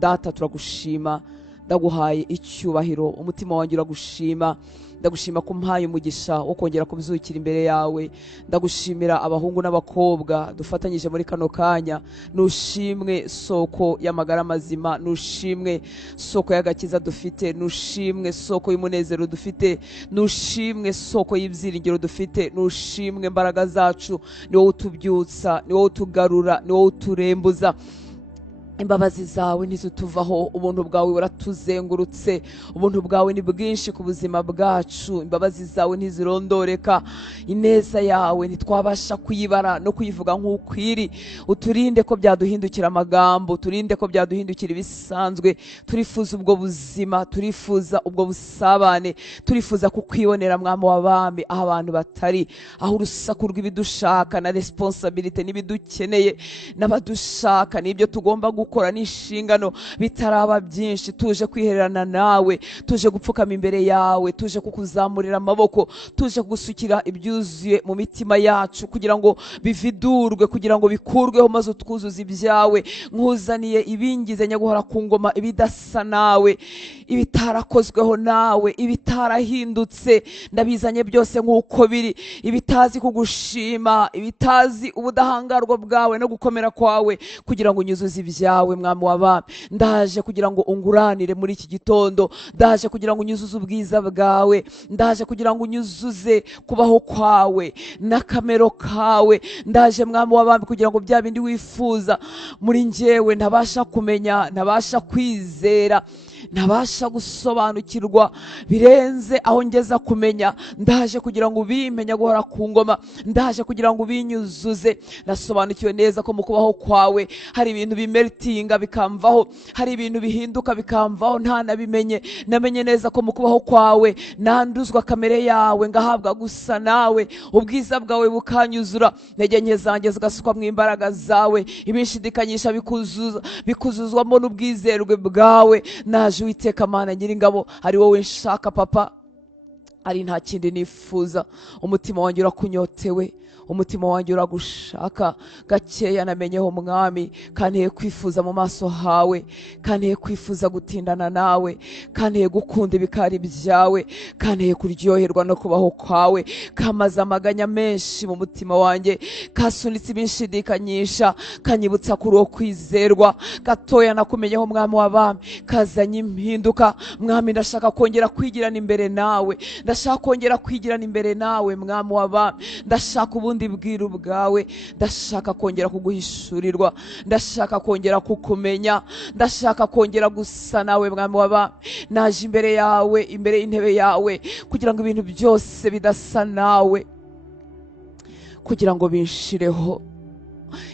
data turagushima, ndaguhaye icyubahiro, umutima wanjye uragushima. Ndagushima ko umpaye umugisha wo kongera kubizukira imbere yawe. Ndagushimira abahungu n'abakobwa dufatanyije muri kano kanya. Nushimwe soko y'amagara mazima, nushimwe soko y'agakiza dufite, nushimwe soko y'umunezero dufite, nushimwe soko y'ibyiringiro dufite, nushimwe imbaraga zacu. Ni wowe utubyutsa, ni wowe utugarura, ni wowe uturembuza. Imbabazi zawe ntizituvaho, ubuntu bwawe buratuzengurutse, ubuntu bwawe ni bwinshi ku buzima bwacu, imbabazi zawe ntizirondoreka, ineza yawe ntitwabasha kuyibara no kuyivuga nk'ukwiri. Uturinde ko byaduhindukira amagambo, turinde ko byaduhindukira ibisanzwe. Turifuza ubwo buzima, turifuza ubwo busabane, turifuza kukwibonera mwami w'abami aho abantu batari, aho urusaku rw'ibidushaka na responsibility n'ibidukeneye n'abadushaka n'ibyo tugomba gukora n'inshingano bitaraba byinshi, tuje kwihererana nawe, tuje gupfukama imbere yawe, tuje kukuzamurira amaboko, tuje kugusukira ibyuzuye mu mitima yacu kugira ngo bividurwe, kugira ngo bikurweho maze utwuzuze ibyawe. Nkuzaniye ibingize nyaguhora ku ngoma, ibidasa nawe, ibitarakozweho nawe, ibitarahindutse, ndabizanye byose nk'uko biri, ibitazi kugushima, ibitazi ubudahangarwa bwawe no gukomera kwawe, kugira ngo unyuzuze ibyawe mwami w'abami. Ndaje kugira ngo unguranire muri iki gitondo, ndaje kugira ngo unyuzuze ubwiza bwawe, ndaje kugira ngo unyuzuze kubaho kwawe n'akamero kawe. Ndaje mwami w'abami kugira ngo bya bindi wifuza muri njyewe ntabasha kumenya, ntabasha kwizera, ntabasha gusobanukirwa birenze aho ngeza kumenya, ndaje kugira ngo ubimenya guhora ku ngoma, ndaje kugira ngo ubinyuzuze. Nasobanukiwe neza ko mu kubaho kwawe hari ibintu bimeritinga bikamvaho, hari ibintu bihinduka bikamvaho nta nabimenye. Namenye neza ko mu kubaho kwawe nanduzwa kamere yawe, ngahabwa gusa nawe, ubwiza bwawe bukanyuzura, intege nke zanjye zigasukwa mu imbaraga zawe, ibinshidikanyisha bikuzuzwamo n'ubwizerwe bwawe. Naje Uwiteka Mana Nyiringabo, ari wowe nshaka papa, ari nta kindi nifuza. Umutima wanjye urakunyotewe, umutima wanjye uragushaka. Gakeya namenyeho mwami, kanteye kwifuza mu maso hawe, kanteye kwifuza gutindana nawe, kanteye gukunda ibikari byawe, kanteye kuryoherwa no kubaho kwawe. Kamaze amaganya menshi mu mutima wanjye, kasunitse ibinshidikanyisha, kanyibutsa kuri uwo kwizerwa. Gatoya nakumenyeho mwami w'abami, kazanye impinduka. Mwami ndashaka kongera kwigirana imbere nawe, ndashaka kongera kwigirana imbere nawe mwami w'abami, ndashaka ubundi bwiru bwawe, ndashaka kongera kuguhishurirwa, ndashaka kongera kukumenya, ndashaka kongera gusa nawe mwami w'abami. Naje imbere yawe, imbere y'intebe yawe, kugira ngo ibintu byose bidasa nawe, kugira ngo binshireho,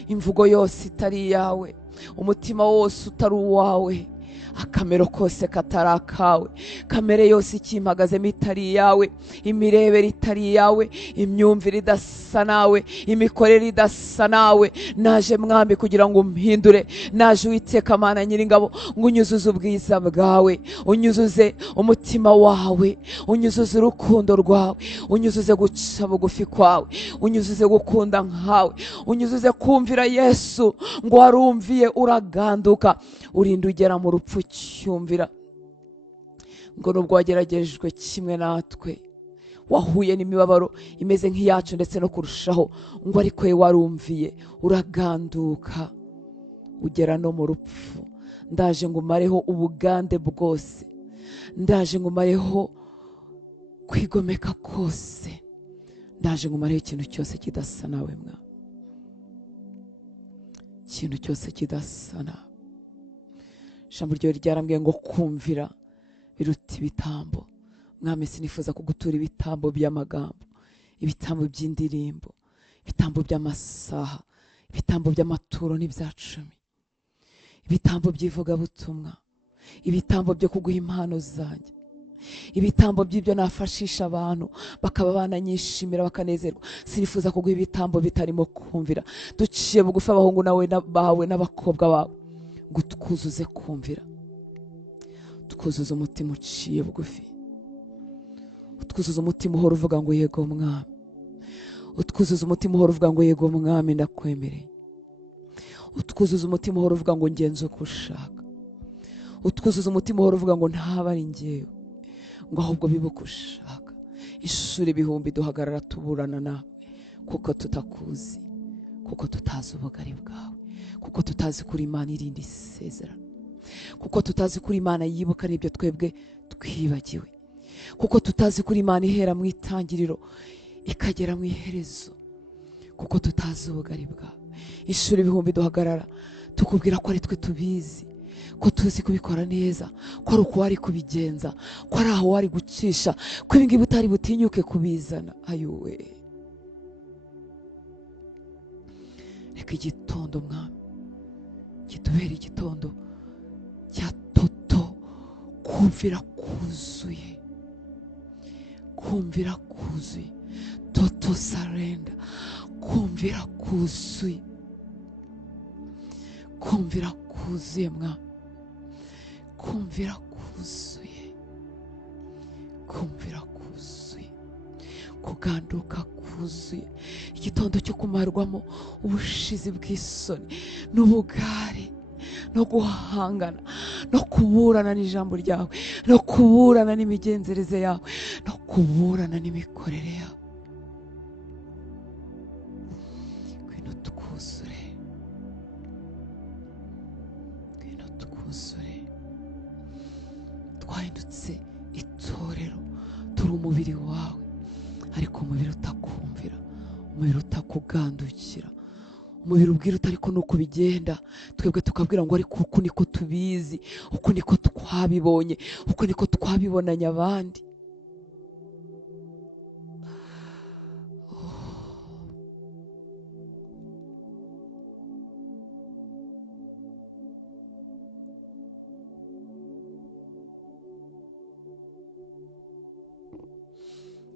imvugo yose itari iyawe, umutima wose utari uwawe, akamero kose katari akawe, kamere yose ikimpagazemo itari iyawe, imirebere itari iyawe, imyumvire idasa nawe, imikorere idasa nawe. Naje mwami kugira ngo umpindure, naje Uwiteka Mana Nyiringabo ngo unyuzuze ubwiza bwawe, unyuzuze umutima wawe, unyuzuze urukundo rwawe, unyuzuze guca bugufi kwawe, unyuzuze gukunda nkawe, unyuzuze kumvira Yesu ngo warumviye uraganduka, urinda ugera mu rupfu cyumvira. Ngo nubwo wageragejwe kimwe natwe, wahuye n'imibabaro imeze nk'iyacu ndetse no kurushaho, ngo ariko we warumviye uraganduka ugera no mu rupfu. Ndaje ngo umareho ubugande bwose, ndaje ngo umareho kwigomeka kose, ndaje ngo umareho ikintu cyose kidasa nawe mwa, ikintu cyose kidasa nawe. Ijambo ryawe ryarambwiye ngo kumvira biruta ibitambo. Mwami sinifuza kugutura ibitambo by'amagambo, ibitambo by'indirimbo, ibitambo by'amasaha, ibitambo by'amaturo n'ibyacumi, ibitambo by'ivugabutumwa, ibitambo byo kuguha impano zanjye, ibitambo by'ibyo nafashisha abantu bakaba bananyishimira bakanezerwa. Sinifuza kuguha ibitambo bitarimo kumvira. Duciye bugufi abahungu bawe n'abakobwa bawe, ngo twuzuze kumvira, twuzuze umutima uciye bugufi, utwuzuze umutima uhora uvuga ngo yego mwami, utwuzuze umutima uhora uvuga ngo yego mwami ndakwemereye, utwuzuze umutima uhora uvuga ngo ngenze uko ushaka. utwuzuza umutima uhora uvuga ngo ntaba ari njyewe, ngo ahubwo bibe uko ushaka. Inshuro ibihumbi duhagarara tuburana nawe, kuko tutakuzi, kuko tutazi ubugari bwawe, kuko tutazi kuri Imana irinda isezerano, kuko tutazi kuri Imana yibuka n'ibyo twebwe twibagiwe, kuko tutazi kuri Imana ihera mu itangiriro ikagera mu iherezo, kuko tutazi ubugari bwawe. Inshuro ibihumbi duhagarara tukubwira ko ari twe tubizi, ko tuzi kubikora neza, ko ari uko wari kubigenza, ko ari aho wari gucisha, ko ibingibi utari butinyuke kubizana. Ayuwe, reka igitondo Mwami kitubere igitondo cya toto kumvira kuzuye, kumvira kuzuye, toto surrender, kumvira kuzuye, kumvira kuzuye Mwami, kumvira kuzuye, kumvira kuzuye, kuganduka kuzuye, igitondo cyo kumarwamo ubushizi bw'isoni n'ubugare, no guhangana, no kuburana n'ijambo ryawe, no kuburana n'imigenzereze yawe, no kuburana n'imikorere yawe. Ngwino tukuzure, ngwino tukuzure. Twahindutse itorero, turi umubiri wawe, ariko umubiri utakumvira, umubiri utakugandukira, umubiri ubwira utari ko nuko bigenda, twebwe tukabwira ngo ariko uku niko tubizi, uku niko twabibonye, uku niko twabibonanye abandi.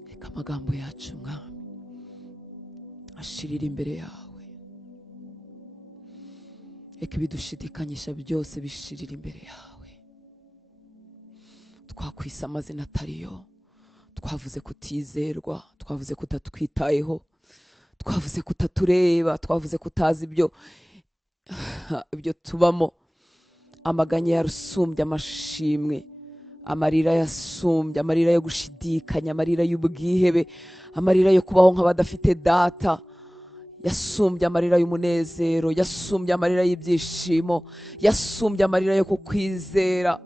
Reka amagambo yacu Mwami ashirira imbere yawe, reka ibidushidikanyisha byose bishirira imbere yawe. Twakwise amazina atariyo, twavuze kutizerwa, twavuze kutatwitayeho, twavuze kutatureba, twavuze kutazi ibyo tubamo. Amaganya yarusumbye amashimwe, amarira yasumbye, amarira yo gushidikanya, amarira y'ubwihebe, amarira yo kubaho nk'abadafite data, yasumbye amarira y'umunezero, yasumbye amarira y'ibyishimo, yasumbye amarira yo kukwizera.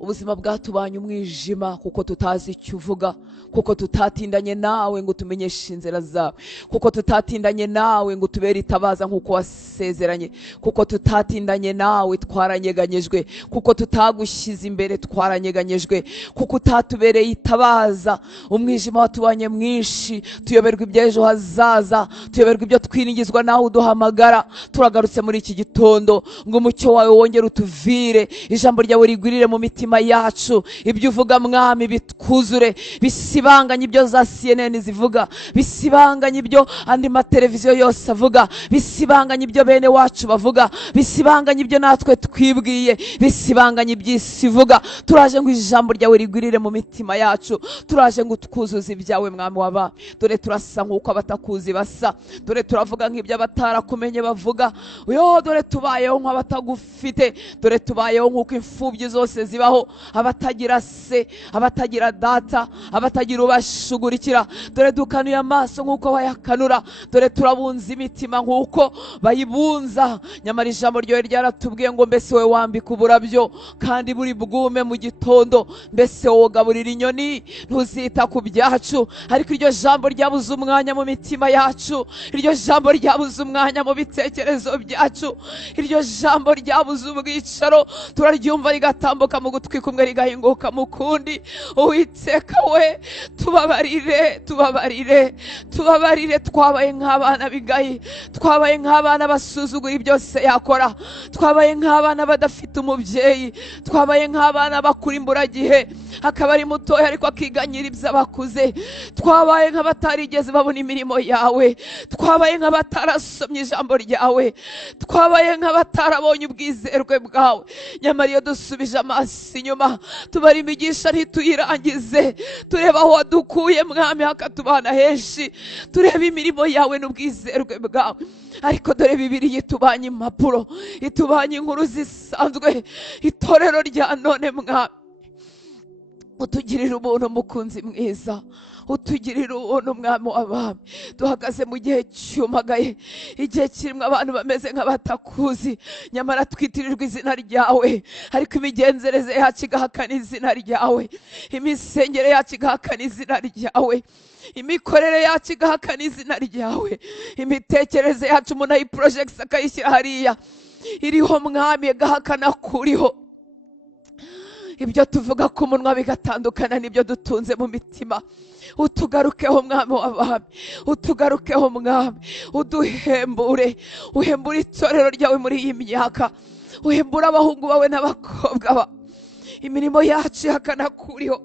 Ubuzima bwatubanye umwijima kuko tutazi icyo uvuga, kuko tutatindanye nawe ngo tumenyeshe inzira zawe, kuko tutatindanye nawe ngo tubere itabaza nk'uko wasezeranye, kuko tutatindanye nawe twaranyeganyejwe, kuko tutagushyize imbere twaranyeganyejwe, kuko utatubereye itabaza. Umwijima watubanye mwinshi, tuyoberwa iby'ejo hazaza, tuyoberwa ibyo twiringizwa nawe uduhamagara. Turagarutse muri iki gitondo ngo umucyo wawe wongere utuvire, ijambo ryawe rigwirire mu mitima yacu, ibyo uvuga Mwami bitwuzure, bisibanganye ibyo za CNN zivuga, bisibanganye ibyo andi mateleviziyo yose avuga, bisibanganye ibyo bene wacu bavuga, bisibanganye ibyo natwe twibwiye, bisibanganye iby'isi ivuga. Turaje ngo ijambo ryawe rigwirire mu mitima yacu, turaje ngo twuzuze ibyawe Mwami w'abami. Dore turasa nk'uko abatakuzi basa, dore turavuga nk'ibyo abatarakumenye bavuga, dore tubayeho nk'abatagufite, dore tubayeho nk'uko imfubyi zose zibaho, abatagira se, abatagira data, abatagira ubashugurikira. Dore dukanuye amaso nk'uko bayakanura, dore turabunza imitima nk'uko bayibunza. Nyamara ijambo ryawe ryaratubwiye ngo mbese we wambika uburabyo kandi buri bwume mu gitondo, mbese wogaburira inyoni ntuzita ku byacu. Ariko iryo jambo ryabuze umwanya mu mitima yacu, iryo jambo ryabuze umwanya mu bitekerezo byacu, iryo jambo ryabuze ubwicaro, turaryumva rigatambuka mu gutwi kumwe rigahinguka mu kundi. Uwiteka we, tubabarire, tubabarire, tubabarire. Twabaye nk'abana bigaye, twabaye nk'abana basuzugura byose yakora, twabaye nk'abana badafite umubyeyi, twabaye nk'abana bakura imburagihe, akaba ari mutoya ariko akiganyira iby'abakuze. Twabaye nk'abatarigeze babona imirimo yawe, twabaye nk'abatarasomye ijambo ryawe, twabaye nk'abatarabonye ubwizerwe bwawe. Nyamara iyo dusubije amaso inyuma tubara imigisha ntituyirangize, tureba aho wadukuye mwami hakatubana henshi, tureba imirimo yawe n'ubwizerwe bwawe. Ariko dore Bibiliya itubanye impapuro, itubanye inkuru zisanzwe. Itorero rya none mwami, utugirira ubuntu mukunzi mwiza, utugirira ubuntu mwami w'abami. Duhagaze mu gihe cyumagaye, igihe kirimo abantu bameze nk'abatakuzi, nyamara twitirirwa izina ryawe, ariko imigenzereze yacu igahakana izina ryawe, imisengere yacu igahakana izina ryawe, imikorere yacu igahakana izina ryawe, imitekerereze yacu umuntu ayiprojects akayishyira hariya iriho mwami igahakana kuriho. Ibyo tuvuga ku munwa bigatandukana n'ibyo dutunze mu mitima. Utugarukeho mwami w'abami, utugarukeho mwami, uduhembure, uhembure itorero ryawe muri iyi myaka, uhembure abahungu bawe n'abakobwa ba. Imirimo yacu ihakana kuriho,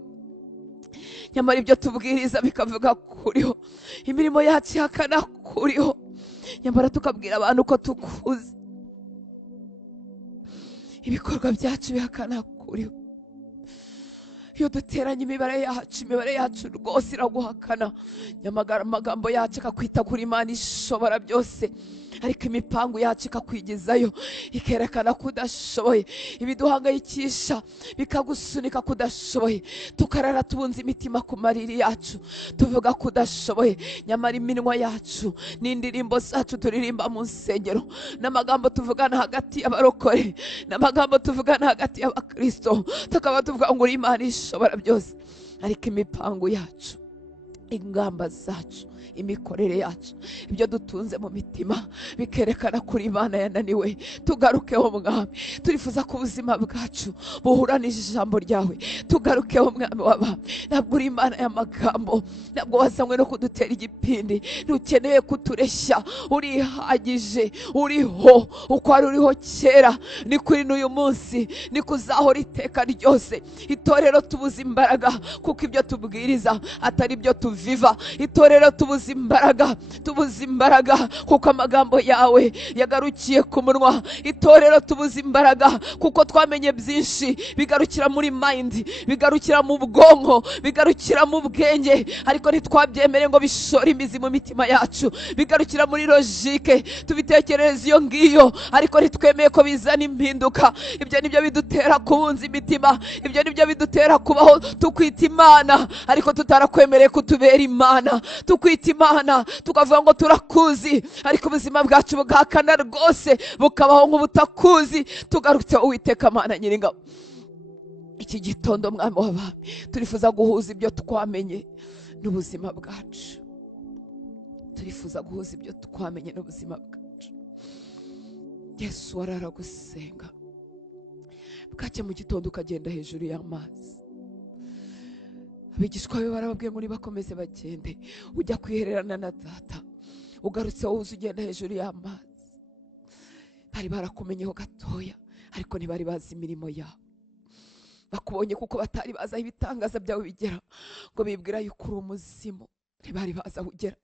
nyamara ibyo tubwiriza bikavuga kuriho. Imirimo yacu ihakana kuriho, nyamara tukabwira abantu ko tukuzi. Ibikorwa byacu bihakana kuriho. Iyo duteranye imibare yacu rwose iraguhakana, nyamara amagambo yacu akakwita kuri Imana ishobora byose, ariko imipangu yacu ikakwigizayo ikerekana ko udashoboye. Ibiduhangayikisha bikagusunika ko udashoboye, tukarara tubunze imitima ku mariri yacu tuvuga ko udashoboye. Nyamara iminwa yacu n'indirimbo zacu turirimba mu nsengero, n'amagambo tuvugana hagati y'abarokore, n'amagambo tuvugana hagati y'abakristo, tukaba tuvuga ngo uri Imana ishobora byose. Ariko imipangu yacu, ingamba zacu, imikorere yacu, ibyo dutunze mu mitima bikerekana kuri Imana yananiwe. Tugarukeho mwami, turifuza ko ubuzima bwacu buhuranije ijambo ryawe. Tugarukeho mwami w'abami, ntabwo uri Imana y'amagambo, ntabwo wazanywe no kudutera igipindi, ntukeneye kutureshya, urihagije, uriho. Uko wari uriho kera ni kuri n'uyu munsi, ni kuzahora iteka ryose. Itorero tubuze imbaraga kuko ibyo tubwiriza atari byo tuviva. Itorero tubuze imbaraga kuko amagambo yawe yagarukiye ku munwa. Itorero tubuze imbaraga kuko twamenye byinshi bigarukira muri mind, bigarukira mu bwonko, bigarukira mu bwenge, ariko ntitwabyemere ngo bishore imizi mu mitima yacu. Bigarukira muri logique, tubitekerereza iyo ngiyo, ariko ntitwemeye ko bizana impinduka. Ibyo nibyo bidutera kubunza imitima, ibyo nibyo bidutera kubaho tukwita Imana ariko tutarakwemereye kutubera Imana. Tukwita Imana tukavuga ngo turakuzi, ariko ubuzima bwacu bugahakana rwose, bukabaho nk'ubutakuzi. Tugarutse Uwiteka Mana Nyiringabo, iki gitondo mwami w'abami, turifuza guhuza ibyo twamenye n'ubuzima bwacu. Turifuza guhuza ibyo twamenye n'ubuzima bwacu. Yesu warara gusenga, bwacya mu gitondo ukagenda hejuru y'amazi. Abigishwa be barababwiye ngo bakomeze bagende, ujya kwihererana na Data. Ugarutse wowe ugenda hejuru y'amazi. Bari barakumenyeho gatoya, ariko ntibari bazi imirimo yawe. Bakubonye kuko batari bazi aho ibitangaza byawe bigera, ngo bibwira yuko uri umuzimu. Ntibari bazi aho ugera,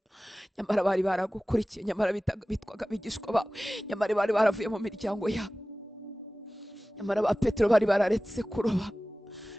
nyamara bari baragukurikiye, nyamara bitwaga abigishwa bawe, nyamara bari baravuye mu miryango yabo. Nyamara ba Petero bari bararetse kuroba,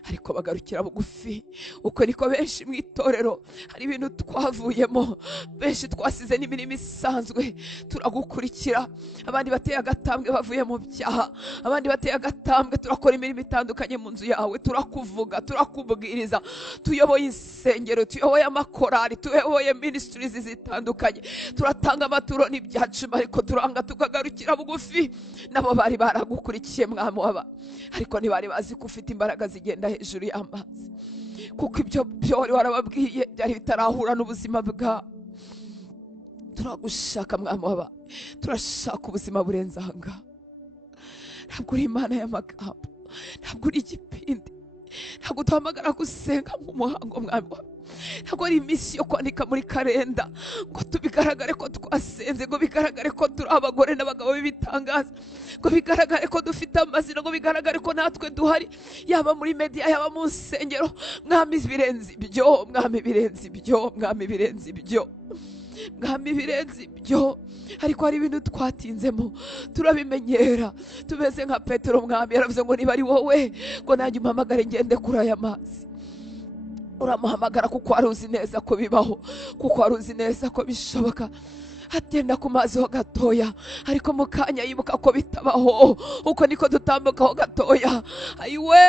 ariko bagarukira bugufi. Uko niko benshi mu itorero hari ibintu twavuyemo, benshi twasize n'imirimo isanzwe turagukurikira. Abandi bateye agatambwe bavuye mu byaha, abandi bateye agatambwe turakora imirimo itandukanye mu nzu yawe, turakuvuga, turakubwiriza, tuyoboye insengero, tuyoboye amakorari, tuyoboye ministries zitandukanye, turatanga amaturo n'ibyacu, ariko turanga tukagarukira bugufi. Nabo bari baragukurikiye mwami w'aba, ariko ntibari bazi ko ufite imbaraga zigenda hejuru y'amazi, kuko ibyo byori warababwiye byari bitarahura n'ubuzima bwa. Turagushaka mwami w'aba, turashaka ubuzima burenze aha ngaha. Ntabwo uri Imana y'amagambo, ntabwo uri igipindi, ntabwo duhamagara gusenga nk'umuhango mwami w'aba. ntabwo ari iminsi yo kwandika muri kalenda ngo tubigaragare ko twasenze, ngo bigaragare ko turi abagore n'abagabo b'ibitangaza, ngo bigaragare ko dufite amazina, ngo bigaragare ko natwe duhari, yaba muri media yaba mu nsengero. Mwami birenze ibyo, mwami birenze ibyo, mwami birenze ibyo, mwami birenze ibyo. Ariko hari ibintu twatinzemo turabimenyera, tumeze nka Petero. Mwami yaravuze ngo niba ari wowe ngo nanjye umpamagare ngende kuri aya mazi. Uramuhamagara kuko wari uzi neza ko bibaho, kuko wari uzi neza ko bishoboka. Agenda ku mazi ho gatoya, ariko mu kanya yibuka ko bitabaho, uko niko dutambukaho gatoya. Ayiwe,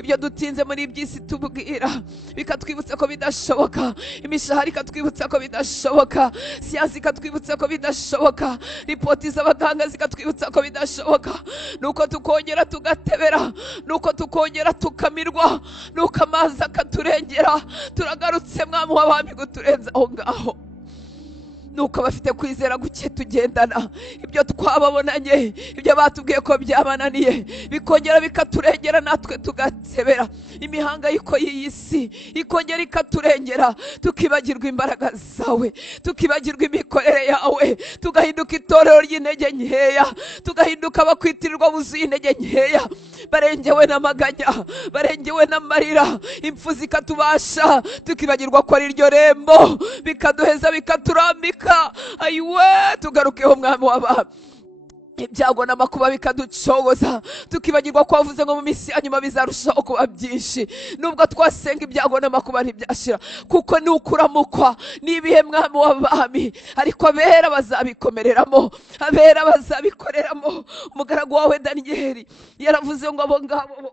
ibyo dutinze muri iby'isi tubwira bikatwibutsa ko bidashoboka, imishahara ikatwibutsa ko bidashoboka, siyansi ikatwibutsa ko bidashoboka, ripoti z'abaganga zikatwibutsa ko bidashoboka. Nuko tukongera tugatebera, nuko tukongera tukamirwa, nuko amazi akaturengera. Turagarutse Mwami w'abami guturenza aho ngaho. Nuko bafite kwizera guke tugendana, ibyo twababonanye, ibyo batubwiye ko byabananiye bikongera bikaturengera, natwe tugatebera. Imihangayiko y'iyi si ikongera ikaturengera, tukibagirwa imbaraga zawe, tukibagirwa imikorere yawe, tugahinduka itorero ry'intege nkeya, tugahinduka abakwitirirwa buzuye intege nkeya, barengewe n'amaganya, barengewe n'amarira, impfu zikatubasha, tukibagirwa ko ari ryo rembo, bikaduheza bikaturambika. Ayiwe, tugarukeho Mwami w'abami. Ibyago n'amakuba bikaducogoza, tukibagirwa ko wavuze ngo mu minsi ya nyuma bizarushaho kuba byinshi. Nubwo twasenga ibyago n'amakuba ntibyashira, kuko ni ukuramukwa n'ibihe Mwami w'abami, ariko abera bazabikomereramo, abera bazabikoreramo. Umugaragu wawe Daniyeli yaravuze ngo abo ngabo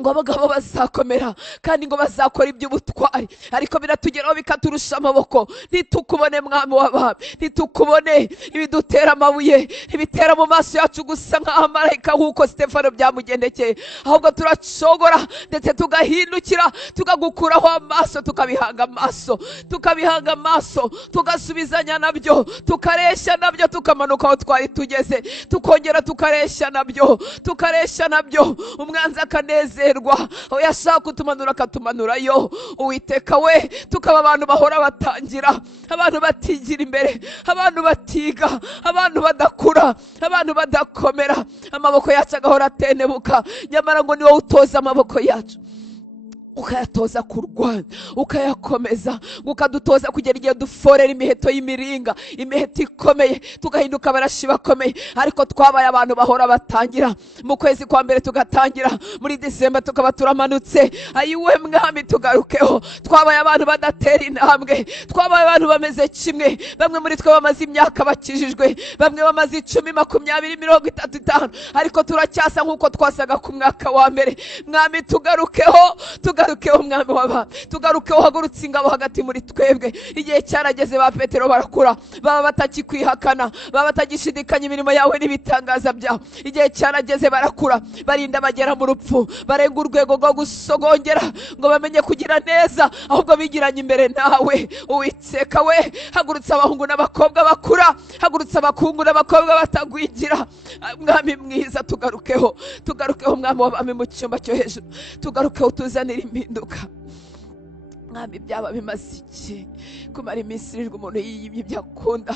ngo abagabo bazakomera kandi ngo bazakora iby'ubutwari, ariko biratugeraho bikaturusha amaboko. Ntitukubone Mwami w'abami, ntitukubone. Ibidutera amabuye ibitera mu maso yacu gusa nk'abamarayika nk'uko Stefano byamugendekeye, ahubwo turacogora ndetse tugahindukira, tukagukuraho amaso, tukabihanga amaso, tukabihanga amaso, tugasubizanya nabyo, tukareshya nabyo, tukamanuka aho twari tugeze, tukongera tukareshya nabyo, tukareshya nabyo. Umwanzi akanezerwa aho yashaka kutumanura akatumanurayo. Uwiteka we, tukaba abantu bahora batangira, abantu batigira imbere, abantu batiga, abantu badakura, abantu badakomera, amaboko yacu agahora atenebuka. Nyamara ngo ni wowe utoza amaboko yacu, ukayatoza kurwana, ukayakomeza, ukadutoza kugera igihe duforera imiheto y'imiringa, imiheto ikomeye, tugahinduka abarashi bakomeye. Ariko twabaye abantu bahora batangira, mu kwezi kwa mbere tugatangira, muri Disemba tukaba turamanutse. Ayiwe Mwami, tugarukeho. Twabaye abantu badatera intambwe, twabaye abantu bameze kimwe. Bamwe muri twe bamaze imyaka bakijijwe, bamwe bamaze 10, 20, 35, ariko turacyasa nk'uko twasaga ku mwaka wa mbere. Mwami, tugarukeho, tugarukeho Mwami w'abami, tugarukeho. Hagurutse ingabo hagati muri twebwe. Igihe cyarageze ba Petero barakura, baba batakikwihakana, baba batagishidikanya imirimo yawe n'ibitangaza byawe. Igihe cyarageze barakura, barinda bagera mu rupfu, barenga urwego rwo gusogongera ngo bamenye kugira neza, ahubwo bigiranye imbere nawe. Uwiteka we, hagurutse abahungu n'abakobwa bakura, hagurutse abakungu n'abakobwa batagwigira. Mwami mwiza, tugarukeho, tugarukeho Mwami w'abami mu cyumba cyo hejuru, tugarukeho tuzanira impinduka. Mwami, byaba bimaze iki kumara iminsi irirwa umuntu yiyimye ibyo akunda,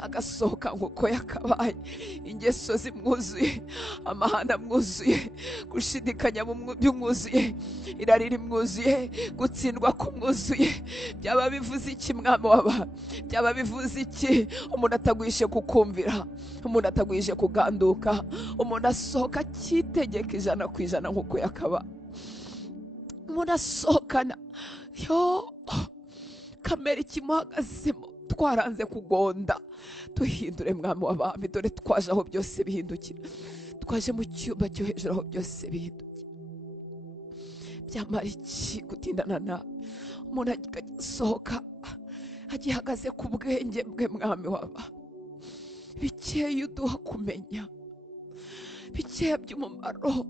agasohoka nk'uko yakabaye, ingeso zimwuzuye, amahana amwuzuye, gushidikanya byumwuzuye, irari rimwuzuye, gutsindwa kumwuzuye. Byaba bivuze iki Mwami w'abami? Byaba bivuze iki umuntu atagwishe kukumvira, umuntu atagwishe kuganduka, umuntu asohoka akitegeka 100% nk'uko yakabaye, umuntu asohokana kamera ikimuhagazemo? Twaranze kugonda, duhindure Mwami w'abami. Dore twaje aho byose bihindukira, twaje mu cyumba cyo hejuru aho byose bihindukira. Byamara iki gutindana nawe? Umuntu agasohoka agihagaze ku bwenge bwe Mwami w'abami. Bikeye uduha kumenya, bikeye by'umumaro,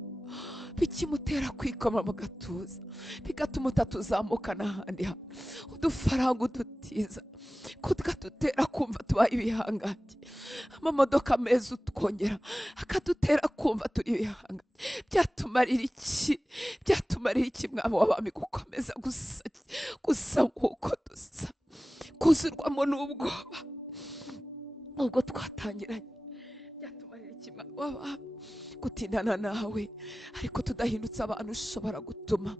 bikimutera kwikoma mu gatuza, bigatuma utatuzamuka n'ahandi hantu. Udufaranga udutiza, kudutera kumva tubaye ibihangange. Amamodoka meza utwongera akadutera kumva turi ibihangange. Byatuma byatumarira iki? Byatumarira iki mwami w'abami gukomeza gusa nk'uko dusa, kuzurwamo n'ubwoba ubwo twatangiranye? Byatumarira iki mwami w'abami gutindana nawe ariko tudahindutse abantu ushobora gutuma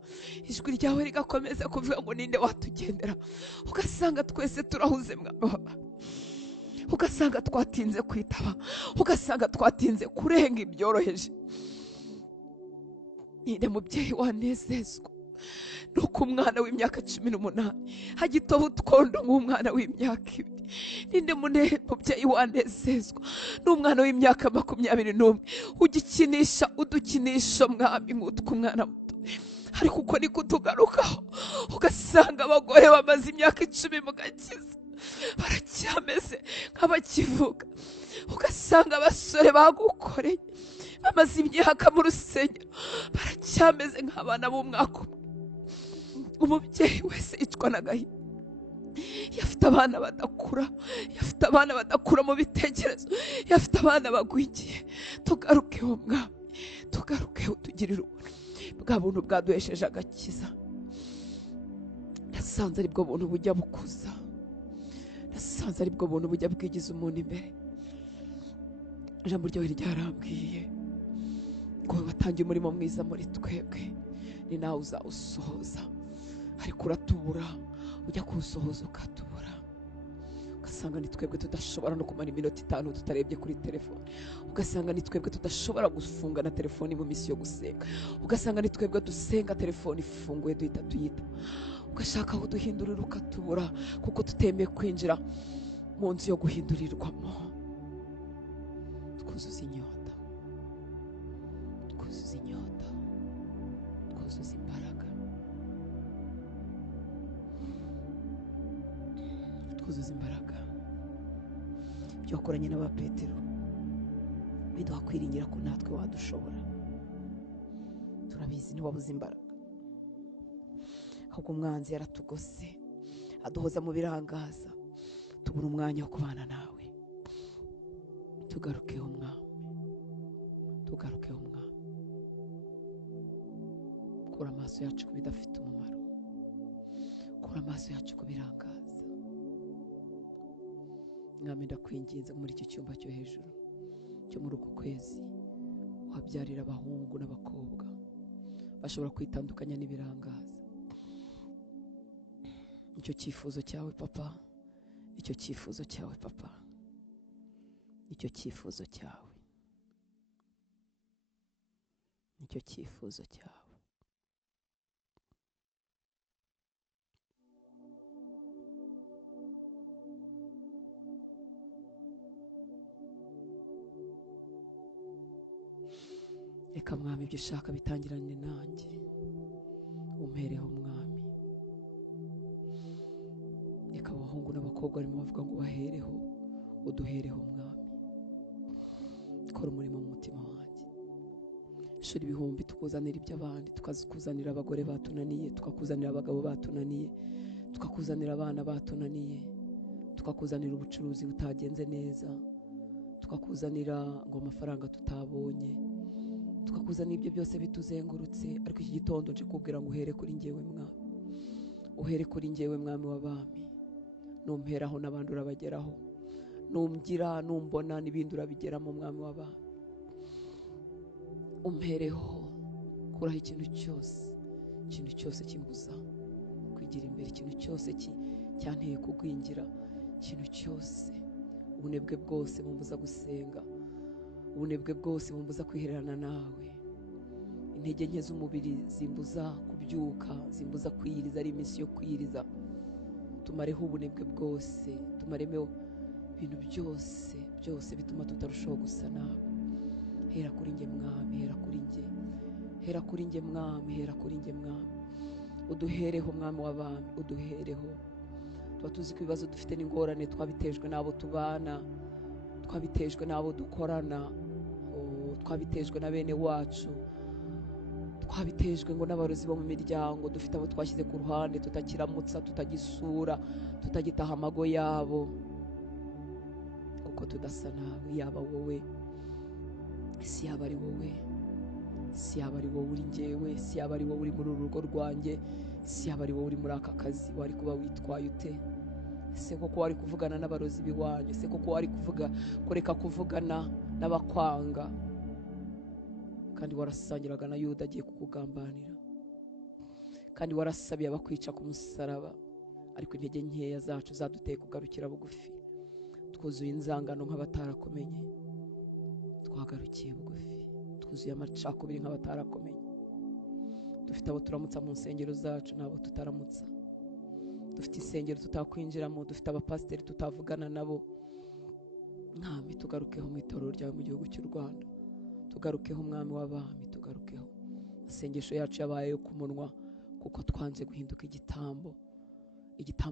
ijwi ryawe rigakomeza kuvuga ngo ninde watugendera? Ugasanga twese turahuze mwami w'abami, ugasanga twatinze kwitaba, ugasanga twatinze kurenga ibyoroheje. Ninde mubyeyi wanezezwa nuko umwana w'imyaka 18 hagitoba utwondo nk'umwana w'imyaka 2? Ninde mubyeyi wanezezwa n'umwana w'imyaka 21 ugikinisha udukinisho mwami nk'utwo umwana muto? ariko uko niko tugarukaho ugasanga abagore bamaze imyaka 10 mu gakiza baracyameze nk'abakivuga, ugasanga abasore bagukoreye bamaze imyaka mu rusengero baracyameze nk'abana b'umwaka umwe. Umubyeyi wese yicwa n'agahinda, yafite abana badakura, yafite abana badakura mu bitekerezo, yafite abana bagwingiye. Tugarukeho mwami, tugarukeho, tugirire ubuntu. Bwa buntu bwaduhesheje agakiza, nasanze aribwo buntu bujya bukuza, nasanze aribwo buntu bujya bwigiza umuntu imbere. Ijambo ryawe ryarambwiye ngo watangiye umurimo mwiza muri twebwe, ni nawe uzawusohoza. Ariko uratubura, ujya kuwusohoza ukatubura, ugasanga ni twebwe tudashobora no kumara iminota 5 tutarebye kuri telefone, ugasanga ni twebwe tudashobora gufunga na telefone mu misi yo gusenga, ugasanga ni twebwe dusenga telefone ifunguye duhita tuyita, ugashaka aho duhindurira ukatubura kuko tutemeye kwinjira mu nzu yo guhindurirwamo. Twuzuza inyota, twuzuza inyota, twuzuza imbaraga, twuzuza imbaraga. Ibyo wakoranye n'aba Petero biduha kwiringira ko natwe wadushobora. Turabizi ntiwabuze imbaraga, ahubwo umwanzi yaratugose aduhoza mu birangaza, tubura umwanya wo kubana nawe. Tugarukeho mwami, tugarukeho mwami. Kura amaso yacu ku bidafite umumaro, kura amaso yacu ku birangaza. Mwami ndakwinginze muri iki cyumba cyo hejuru cyo muri uku kwezi, uhabyarira abahungu n'abakobwa bashobora kwitandukanya n'ibirangaza. Icyo cyifuzo cyawe papa, icyo cyifuzo cyawe papa, icyo cyifuzo cyawe, icyo cyifuzo cyawe. Reka mwami ibyo ushaka bitangirane nanjye, umpereho mwami. Reka abahungu n'abakobwa barimo bavuga ngo bahereho, uduhereho mwami. Kora umurimo mu mutima wanjye. Shuri ibihumbi tukuzanira iby'abandi, tukazikuzanira abagore batunaniye, tukakuzanira abagabo batunaniye, tukakuzanira abana batunaniye, tukakuzanira ubucuruzi butagenze neza, tukakuzanira ngo amafaranga tutabonye, tukakuzanira ibyo byose bituzengurutse. Ariko iki gitondo nje kubwira ngo uhere kuri njyewe mwami, uhere kuri njyewe mwami w'abami. Numperaho n'abandi urabageraho, numgira numbona n'ibindi urabigeramo mwami w'abami. Umpereho, kuraho ikintu cyose kimbuza kwigira imbere, ikintu cyose cyanteye kugwingira, ikintu cyose, ubunebwe bwose bumbuza gusenga, ubunebwe bwose bumbuza kwihererana nawe, intege nke z'umubiri zimbuza kubyuka, zimbuza kwiyiriza, ari iminsi yo kwiyiriza. Tumareho ubunebwe bwose, tumareho ibintu byose bituma tutarushaho gusa nawe. Hera kuri njye mwami, hera kuri njye, hera kuri njye mwami, hera kuri njye mwami. Uduhereho mwami w'abami, uduhereho. Tuba tuzi ko ibibazo dufite n'ingorane twabitejwe n'abo tubana, twabitejwe n'abo dukorana, twabitejwe na bene wacu, twabitejwe ngo n'abarozi bo mu miryango. Dufite abo twashyize ku ruhande, tutakiramutsa, tutagisura, tutagitaha amago yabo kuko tudasa nawe. Yaba wowe, isi yaba ari wowe, si yaba ari wowe uri njyewe, si yaba ari wowe uri muri uru rugo rwanjye, si yaba ari wowe uri muri aka kazi, wari kuba witwaye ute? Ese koko wari kuvugana n'abarozi b'iwanyu? Ese koko wari kureka kuvugana n'abakwanga? Kandi warasangiraga na Yuda agiye kukugambanira, kandi warasabiye abakwica ku musaraba, ariko intege nkeya zacu zaduteye kugarukira bugufi, twuzuye inzangano nk'abatarakomenye, twagarukiye bugufi, twuzuye amacakubiri nk'abatarakomenye. Dufite abo turamutsa mu nsengero zacu n'abo tutaramutsa, dufite insengero tutakwinjiramo, dufite abapasiteri tutavugana nabo. Mwami, tugarukeho mu itorero ryawe mu gihugu cy'u Rwanda, tugarukeho Mwami w'abami, tugarukeho. Amasengesho yacu yabaye yo ku munwa, kuko twanze guhinduka igitambo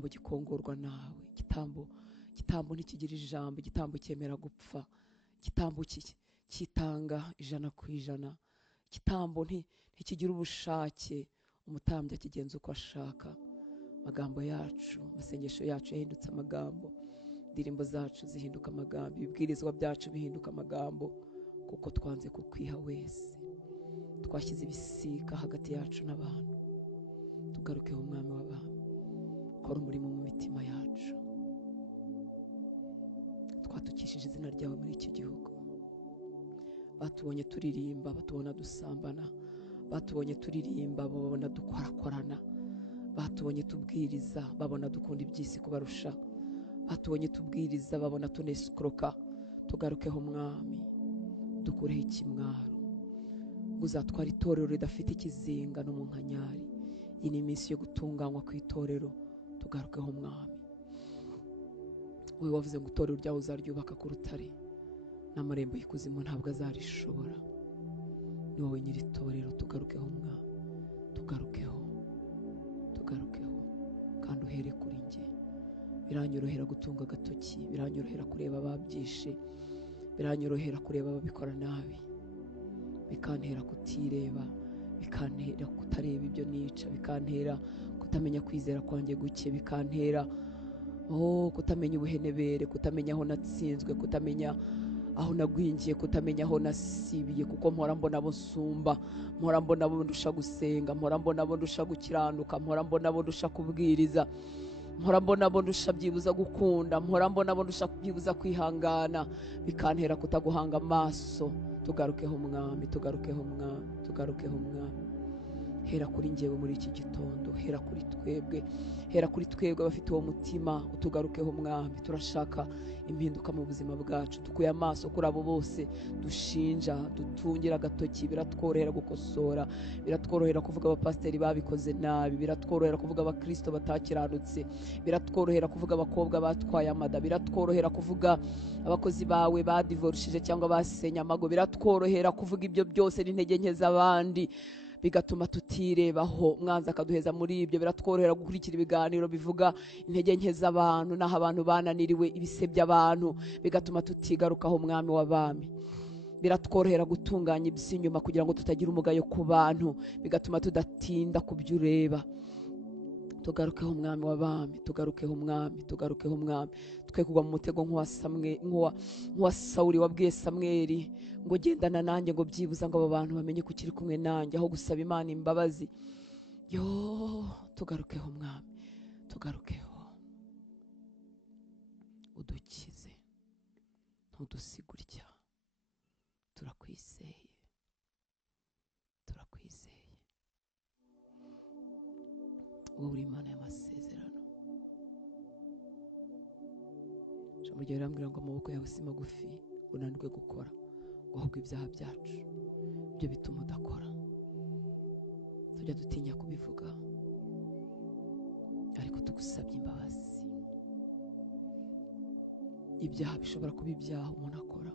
gikongorwa nawe, igitambo ntikigira ijambo, igitambo cyemera gupfa, igitambo kitanga 100%, igitambo ntikigira ubushake, umutambyi akigenza uko ashaka. Amagambo yacu, amasengesho yacu yahindutse amagambo, indirimbo zacu zihinduka amagambo, ibibwirizwa byacu bihinduka amagambo, kuko twanze kukwiha wese. Twashyize ibisika hagati yacu n'abantu. Tugarukeho Mwami w'abami, kora umurimo mu mitima yacu. Twatukishije izina ryawe muri iki gihugu, batubonye turirimba, batubona dusambana, batubonye turirimba, babona dukorakorana, batubonye tubwiriza, babona dukunda iby'isi kubarusha, batubonye tubwiriza, babona tunesikoroka. Tugarukeho Mwami, dukureho ikimwaro, uzatwara itorero ridafite ikizinga no mu nkanyari. Iyi ni iminsi yo gutunganywa ku itorero. Tugarukeho Mwami, wowe wavuze ngo itorero ryawe uzaryubaka ku rutare, n'amarembo y'ikuzimu ntabwo azarishobora. Ni wowe nyiri itorero. Tugarukeho Mwami, tugarukeho kandi uhere kuri njye. Biranyorohera gutunga agatoki, biranyorohera kureba ababyishe, biranyorohera kureba ababikora nabi, bikantera kutireba, bikantera kutareba ibyo nica, bikantera kutamenya kwizera kwanjye guke, bikantera kutamenya ubuhenebere, kutamenya aho natsinzwe, kutamenya aho nagwingiye, kutamenya aho nasibiye, kuko mpora mbona abo nsumba, mpora mbona abo ndusha gusenga, mpora mbona abo ndusha gukiranuka, mpora mbona abo ndusha kubwiriza, mpora mbona abo ndusha byibuza gukunda, mpora mbona abo ndusha byibuza kwihangana, bikantera kutaguhanga amaso. Tugarukeho Mwami, tugarukeho Mwami, tugarukeho Mwami. Hera kuri njyewe muri iki gitondo, hera kuri twebwe abafite uwo mutima, utugarukeho Mwami. Turashaka impinduka mu buzima bwacu, tukuye amaso kuri abo bose dushinja, dutungira agatoki. Biratworohera gukosora, biratworohera kuvuga abapasiteri babikoze nabi, biratworohera kuvuga abakristo batakiranutse, biratworohera kuvuga abakobwa batwaye amada, biratworohera kuvuga abakozi bawe badivorishije cyangwa basenya amago, biratworohera kuvuga ibyo byose n'intege nke z'abandi, bigatuma tutirebaho. Mwanza akaduheza muri ibyo. Biratworohera gukurikira ibiganiro bivuga intege nke z'abantu, naho abantu bananiriwe, ibisebya abantu, bigatuma tutigarukaho Mwami w'abami. Biratworohera gutunganya iby'inyuma kugira ngo tutagira umugayo ku bantu, bigatuma tudatinda ku byo ureba. Tugarukeho Mwami w'abami, tugarukeho Mwami, tugarukeho Mwami. Twe kugwa mu mutego nk'uwa Sawuli wabwiye Samweli ngo gendana nanjye, ngo byibuza ngo aba bantu bamenye ko ukiri kumwe nanjye, aho gusaba Imana imbabazi. Tugarukeho Mwami, tugarukeho, udukize, ntudusige utya. Turakwizeye, wowe uri Imana y'amasezerano. Ijambo ryawe rirambwira ngo amaboko yawe si magufi unanirwe gukora, ahubwo ibyaha byacu ibyo bituma udakora. Tujya dutinya kubivuga, ariko tugusabye imbabazi. Ibyaha bishobora kuba ibyaha umuntu akora,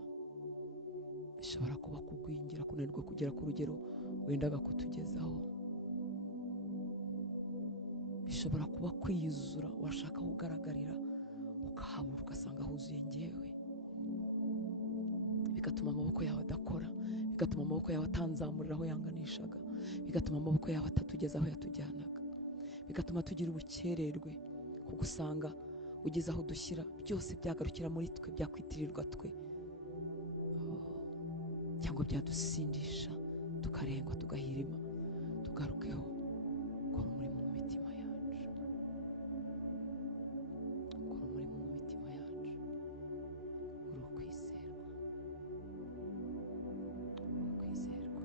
bishobora kuba kugwingira, kunanirwa kugera ku rugero wendaga kutugezaho, bishobora kuba kwiyuzura, washaka kugaragarira ukahabura, ugasanga huzuye njyewe, bigatuma amaboko yawe adakora, bigatuma amaboko yawe atanzamurira aho yanganishaga, bigatuma amaboko yawe atatugeza aho yatujyanaga, bigatuma tugira ubukererwe, kugusanga ugeze aho dushyira byose byagarukira muri twe, byakwitirirwa twe, cyangwa byadusindisha tukarengwa tugahirima. Tugarukeho kora umurimo mu mitima yacu, kora umurimo mu mitima yacu. Uri ukwizerwa, uri ukwizerwa.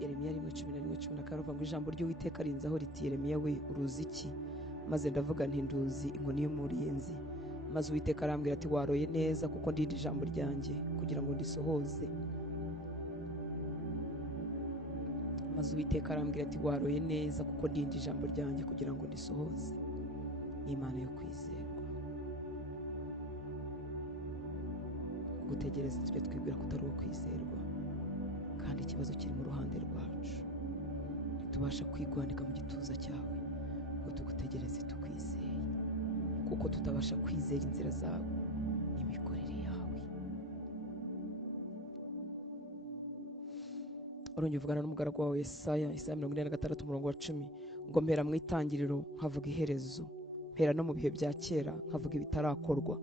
Yeremiya 1:11-12 avuga ngo ijambo ry'Uwiteka rinzaho riti, Yeremiya we uruzi iki? Maze ndavuga nti nduzi inkoni y'umurinzi. Maze Uwiteka arambwira ati waroye neza kuko ndinda ijambo ryanjye kugira ngo ndisohoze. Maze Uwiteka arambwira ati waroye neza kuko ndinda ijambo ryanjye kugira ngo ndisohoze. Ni Imana yo kwizerwa. Gutegereza tujye twibwira ko utari ukwizerwa, kandi ikibazo kiri mu ruhande rwacu. Ntitubasha kwigwanika mu gituza cyawe ngo tugutegereze tukwizeye, kuko tutabasha kwizera inzira zawe n'imikorere yawe. Urongera uvugana n'umugaragu wawe Yesaya 46:10 ngo mpera mu itangiriro nkavuga iherezo, mpera no mu bihe bya kera nkavuga ibitarakorwa,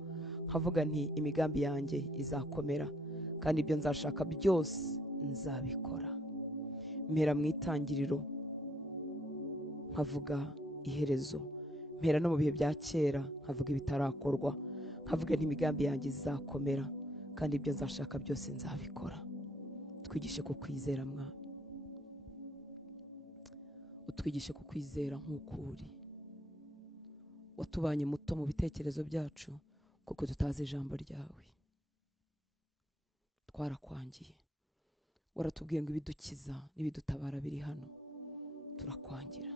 nkavuga nti imigambi yanjye izakomera kandi ibyo nzashaka byose nzabikora. Mpera mu itangiriro nkavuga iherezo, mpera no mu bihe bya kera nkavuga ibitarakorwa, nkavuga nti imigambi yanjye izakomera kandi ibyo nzashaka byose nzabikora. Twigishe ku kwizera Mwami, utwigishe ku kwizera nk'uko uri. Watubanye muto mu bitekerezo byacu kuko tutazi ijambo ryawe. Twarakwangiye, waratubwiye ngo ibidukiza n'ibidutabara biri hano. Turakwangira.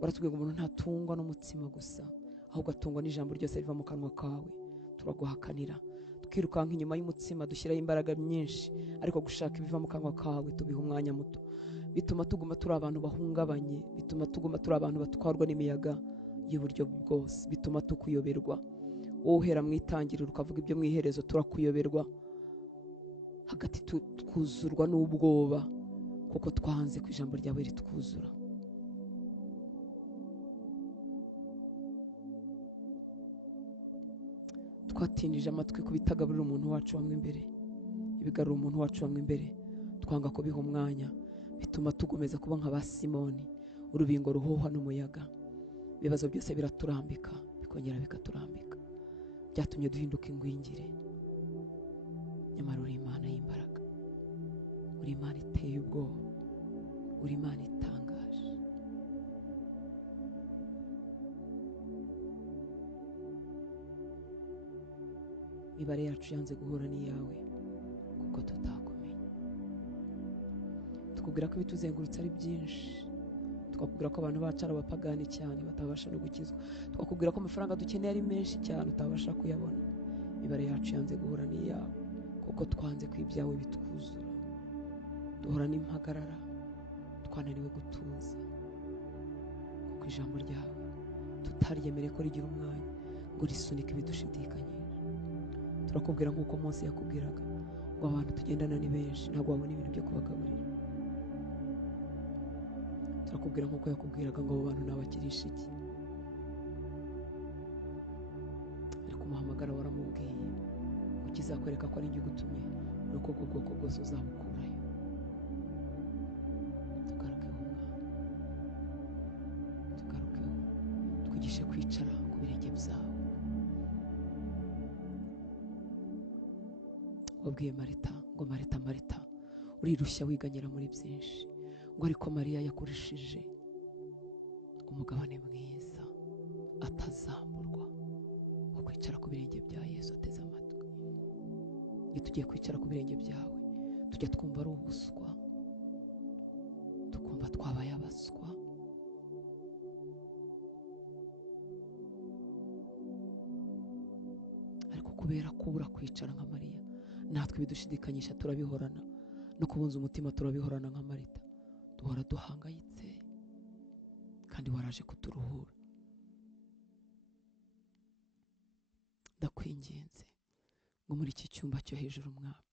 Waratubwiye ngo umuntu ntatungwa n'umutsima gusa, ahubwo atungwa n'ijambo ryose riva mu kanwa kawe. Turaguhakanira, twirukanka inyuma y'umutsima, dushyiraho imbaraga nyinshi, ariko gushaka ibiva mu kanwa kawe tubiha umwanya muto. Bituma tuguma turi abantu bahungabanye, bituma tuguma turi abantu batwarwa n'imiyaga y'uburyo bwose, bituma tukuyoberwa. Wowe uhera mu itangiriro ukavuga ibyo mu iherezo, turakuyoberwa. Hagati twuzurwa n'ubwoba kuko twanze ku ijambo ryawe ritwuzura. Twatinije amatwi ku bitagaburira umuntu wacu wamwe imbere, ibigarura umuntu wacu wamwe imbere, twanga kubiha umwanya. Bituma tugomeza kuba nka ba Simoni, urubingo ruhuha n'umuyaga. Ibibazo byose biraturambika, bikongera bikaturambika. Byatumye duhinduka ingwingire. Nyamara uri Imana y'imbaraga, uri Imana iteye ubwoba, uri Imana itangaje. Imibare yacu yanze guhura n'iyawe kuko tutakumenye. Tukubwira ko ibituzengurutse ari byinshi, tukakubwira ko abantu bacu ari abapagani cyane batabasha no gukizwa, tukakubwira ko amafaranga dukeneye ari menshi cyane utabasha kuyabona. Imibare yacu yanze guhura n'iyawe kuko twanze ko ibyawe bitwuzura. Duhora n'impagarara, twananiwe gutuza kuko ijambo ryawe tutaryemereye ko rigira umwanya ngo risunike ibidushidikanyije. Turakubwira nk'uko Mose yakubwiraga ngo abantu tugendana ni benshi, ntabwo wabona ibintu byo kubagaburira. Turakubwira nk'uko yakubwiraga ngo abo bantu nabakirisha iki, ariko umuhamagara waramubwiye ngo kizakwereka ko ari njye ugutumye, nuko ubwo bwoko bwose uzabukurayo. Tugarukeho Mwami, tugarukeho, twigishe kwicara ku birenge byawe. Wabwiye Marita ngo Marita, Marita, urirushya wiganyira muri byinshi, ngo ariko Mariya yakurishije umugabane mwiza atazamburwa wo kwicara ku birenge bya Yesu ateze amatwi. Iyo tugiye kwicara ku birenge byawe tujya twumva ari ubuswa, tukumva twabaye abaswa. Ariko kubera kubura kwicara nka Mariya, natwe bidushidikanyisha turabihorana, no kubunza umutima turabihorana nka Marita. Duhora duhangayitse kandi waraje kuturuhura. Ndakwinginze ngo muri iki cyumba cyo hejuru Mwami,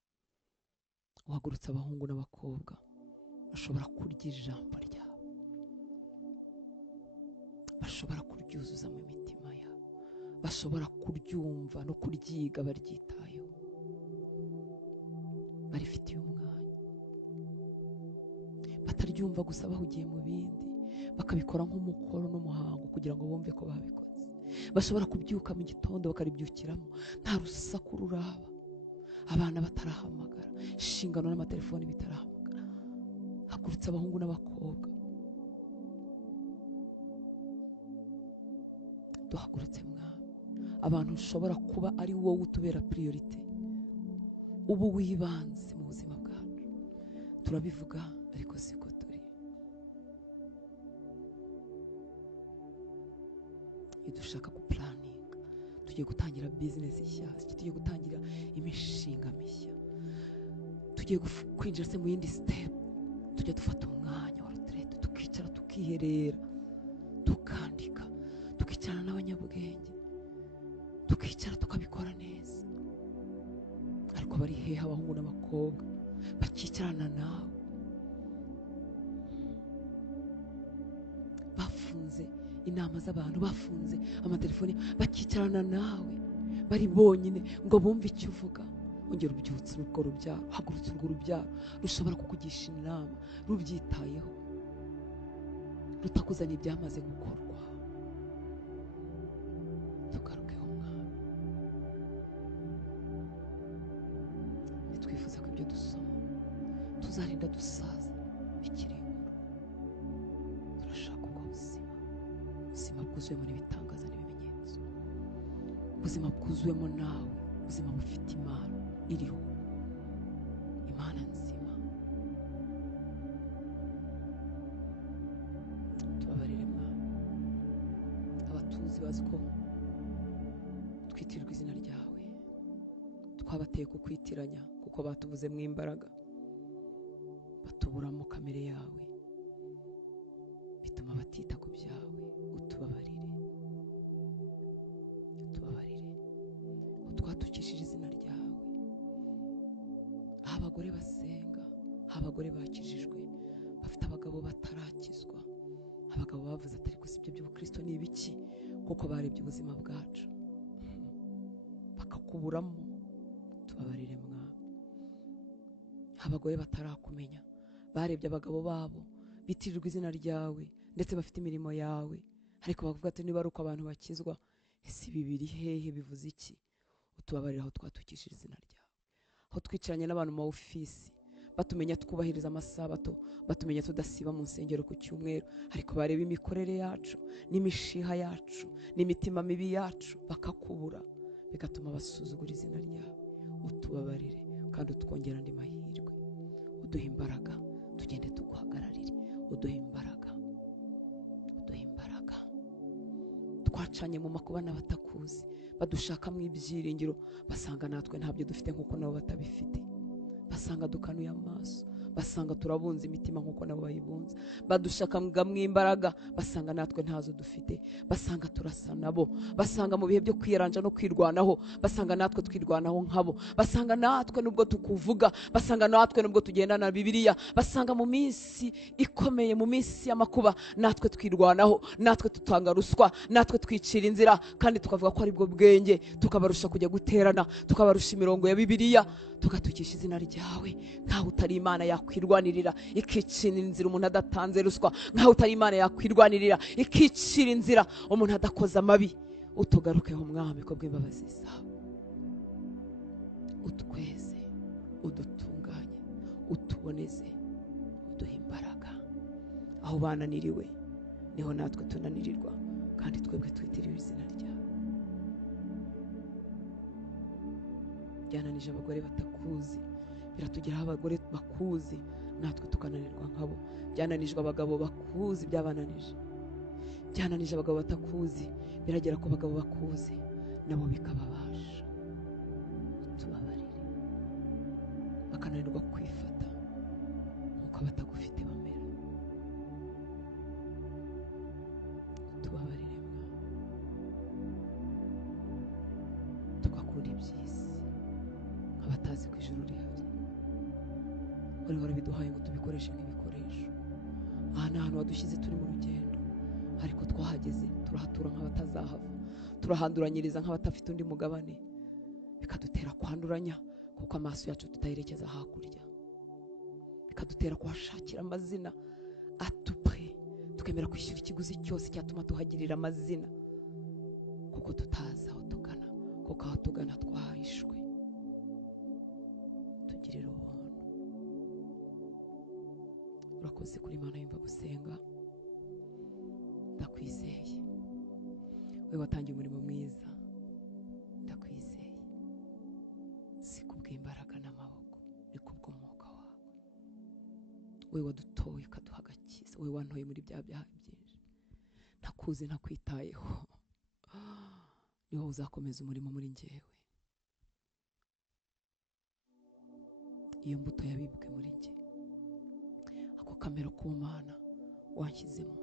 uhagurutse abahungu n'abakobwa bashobora kurya ijambo ryawe, bashobora kuryuzuza mu mitima yabo, bashobora kuryumva no kuryiga baryitayeho, barifitiye umwanya, bataryumva gusa bahugiye mu bindi, bakabikora nk'umukoro n'umuhango kugira ngo bumve ko babikoze. Bashobora kubyuka mu gitondo bakaribyukiramo nta rusaku ruraba, abana batarahamagara, inshingano n'amatelefoni bitarahamagara. Hagurutse abahungu n'abakobwa, duhagurutse Mwami, abantu ushobora kuba ari wowe utubera priorite, ubu wibanze mu buzima bwacu. Turabivuga ariko siko turi. Iyo dushaka gupulaninga, tugiye gutangira bizinesi nshyashya, tugiye gutangira imishinga mishya, tugiye kwinjira se mu yindi step, tujya dufata umwanya wa retraite, tukicara tukiherera, tukandika, tukicarana n'abanyabwenge, tukicara tukabikora neza. Ariko bari hehe abahungu n'abakobwa bakicarana nawe? Bafunze inama z'abantu, bafunze amatelefoni, bakicarana nawe bari bonyine ngo bumve icyo uvuga. Ongera ubyutse urwo rubyaro, hagurutse urwo rubyaro rushobora kukugisha inama, rubyitayeho, rutakuzaniye ibyamaze gukorwa. Tugarukeho Mwami, nitwifuza ko ibyo dusoma tuzarinda dusaza bikiri inkuru. Turashaka ubwo ubuzima bwuzuyemo n'ibitangaza n'ibimenyetso, ubuzima bwuzuyemo nawe, ubuzima bufite imana iriho, imana nzima. Tubabarire Mwami, abatuzi bazi ko twitirirwa izina ryawe, twabateye kukwitiranya kuko batubuzemo imbaraga, batuburamo kamere yawe, bituma batita ku byawe. Utubabarire, utubabarire, utwatukishije izina ryawe. Aho abagore basenga, aho abagore bakijijwe, bafite abagabo batarakizwa, abagabo bavuze ati ariko si ibyo by'ubukristo ni ibiki, kuko barebye ubuzima bwacu bakakuburamo. Tubabarire Mwami, abagore batarakumenya, barebye abagabo babo, bitirirwa izina ryawe ndetse bafite imirimo yawe, ariko bavuga ati niba ari uko abantu bakizwa, ese ibi biri hehe, bivuze iki? Utubabarire aho twatukishije izina ryawe, aho twicaranye n'abantu mu ofisi batumenya twubahiriza amasabato, batumenya tudasiba mu nsengero ku cyumweru, ariko bareba imikorere yacu n'imishiha yacu n'imitima mibi yacu bakakubura, bigatuma basuzugura izina ryawe. Utubabarire kandi utwongera andi mahirwe, uduhe imbaraga tugende tuguhagararire, uduhe imbaraga, uduhe imbaraga. Twacanye mu makuba n'abatakuzi, badushakamo ibyiringiro, basanga natwe ntabyo dufite nk'uko nabo batabifite, basanga dukanuye amaso, basanga turabunze imitima nk'uko nabo bayibunze, badushakamo imbaraga, basanga natwe ntazo dufite, basanga turasa nabo, basanga mu bihe byo kwiranja no kwirwanaho, basanga natwe twirwanaho nkabo, basanga natwe nubwo tukuvuga, basanga natwe nubwo tugendana na Bibiliya, basanga mu minsi ikomeye, mu minsi y'amakuba natwe twirwanaho, natwe tutanga ruswa, natwe twicira inzira, kandi tukavuga ko ari bwo bwenge, tukabarusha kujya guterana, tukabarusha imirongo ya Bibiliya, tugatukisha izina ryawe nkaho utari Imana yakwirwanirira ikicira inzira umuntu adatanze ruswa, nkaho utari Imana yakwirwanirira ikicira inzira umuntu adakoza amabi. Utugarukeho Mwami ko bw'imbabazi zawe, utweze, udutunganye, utuboneze, uduhe imbaraga. Aho bananiriwe niho natwe tunanirirwa, kandi twebwe twitiriwe izina ryawe. Byananije abagore batakuzi, biratugeraho abagore bakuzi natwe tukananirwa nkabo. Byananijwe abagabo bakuzi, byabananije. Byananije abagabo batakuzi, biragera ku bagabo bakuzi nabo bikababasha. Tubabarire, bakananirwa kwifata nk'uko batagufite bamera. Tubabarire tugakunda iby'isi nk'abatazi ko ijuru rihari. Wari warabiduhaye ngo tubikoreshe nk'ibikoresho, Mana, ahantu wadushyize turi mu rugendo, ariko twahageze turahatura nk'abatazahava, turahanduranyiriza nk'abatafite undi mugabane, bikadutera kwanduranya kuko amaso yacu tutayerekeza hakurya, bikadutera kuhashakira amazina atupre, tukemera kwishyura ikiguzi cyose cyatuma tuhagirira amazina kuko tutazi aho tugana, kuko aho tugana twahishwe. Tugirire ubuntu. Urakoze kuri Mana yumva gusenga, ndakwizeye. Wewe watangiye umurimo mwiza, ndakwizeye. Si kubw'imbaraga n'amaboko, ni kubw'umwuka wawe. Wewe wadutoye ukaduha agakiza, wewe wantoye muri bya byaha byinshi, ntakuzi ntakwitayeho, ni wowe uzakomeza umurimo muri njyewe. Iyo mbuto yabibwe muri njye, ako kamero k'Umana wanshyizemo,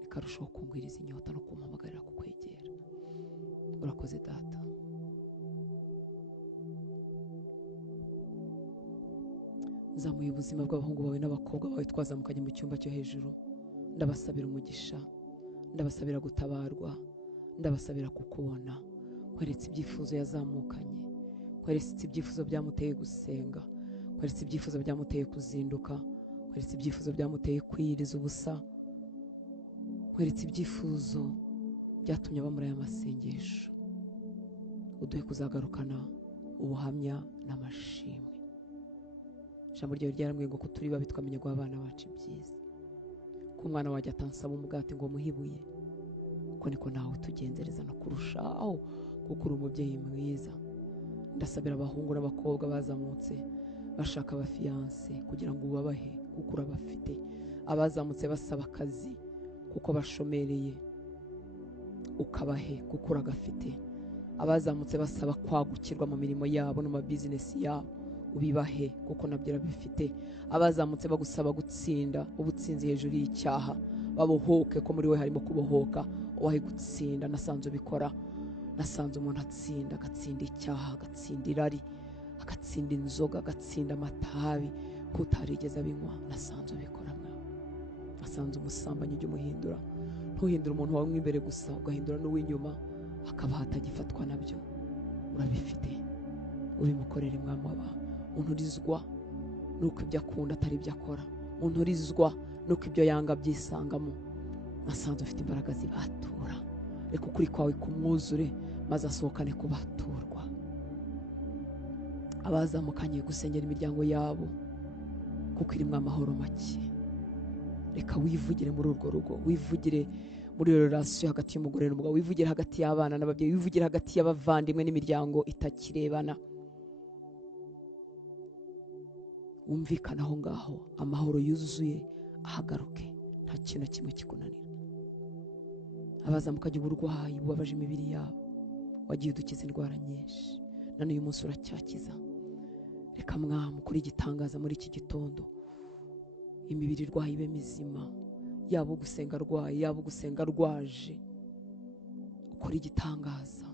bikarushaho kungwiriza inyota no kumpamagarira kukwegera. Urakoze Data. Zamuye ubuzima bw'abahungu bawe n'abakobwa bawe twazamukanye mu cyumba cyo hejuru, ndabasabira umugisha, ndabasabira gutabarwa, ndabasabira kukubona. Kweretse ibyifuzo yazamukanye, kweretse ibyifuzo byamuteye gusenga, kweretse ibyifuzo byamuteye kuzinduka, kweretse ibyifuzo byamuteye kwiyiriza ubusa, kweretse ibyifuzo byatumye aba muri aya masengesho. Uduhe kuzagarukana ubuhamya n'amashimwe. Ijambo ryawe ryarambwiye ngo ko turi babi twamenye guha abana bacu ibyiza, ko umwana wajya atansaba umugati ngo muhibuye, uko niko nawe tugenzereza no kurushaho kuko uri umubyeyi mwiza. Ndasabira abahungu n'abakobwa bazamutse bashaka abafiyanse kugira ngo ubabahe kuko urabafite, abazamutse basaba akazi kuko bashomereye ukabahe kuko uragafite, abazamutse basaba kwagukirwa mu mirimo yabo no mu bizinesi yabo ubibahe kuko nabyo urabifite, abazamutse bagusaba gutsinda ubutsinzi hejuru y'icyaha babohoke ko muri we harimo kubohoka, uwahe gutsinda. Nasanze ubikora, nasanze umuntu atsinda, agatsinda icyaha, agatsinda irari, agatsinda inzoga, agatsinda amatabi kutarigeze abinywa. Nasanze ubikora mwawe. Nasanze umusambanyi ujya umuhindura, ntuhindura umuntu wawe imbere gusa, ugahindura n'uw'inyuma akaba hatagifatwa nabyo. Urabifite, ubimukorera mwami w'abantu. Unturizwa nuko ibyo akunda atari ibyo akora, unturizwa nuko ibyo yanga byisangamo. Nasanze ufite imbaraga zibatura, reka ukuri kwawe kumwuzure maze asohokane kubaturwa. Abazamukanye gusengera imiryango yabo kuko irimo amahoro make, reka wivugire muri urwo rugo, wivugire muri relation hagati y'umugore n'umugabo, wivugire hagati y'abana n'ababyeyi, wivugire hagati y'abavandimwe n'imiryango itakirebana. Umvikana aho ngaho, amahoro yuzuye ahagaruke, nta kintu kimwe kikunanira. Abazamukanye uburwayi bubabaje imibiri yabo, wagiye udukiza indwara nyinshi, none uyu munsi uracyakiza. Reka mwami kuri igitangaza muri iki gitondo, imibiri irwaye ibe mizima, yaba ugusenga arwaye, yaba ugusenga arwaje. Ukora igitangaza.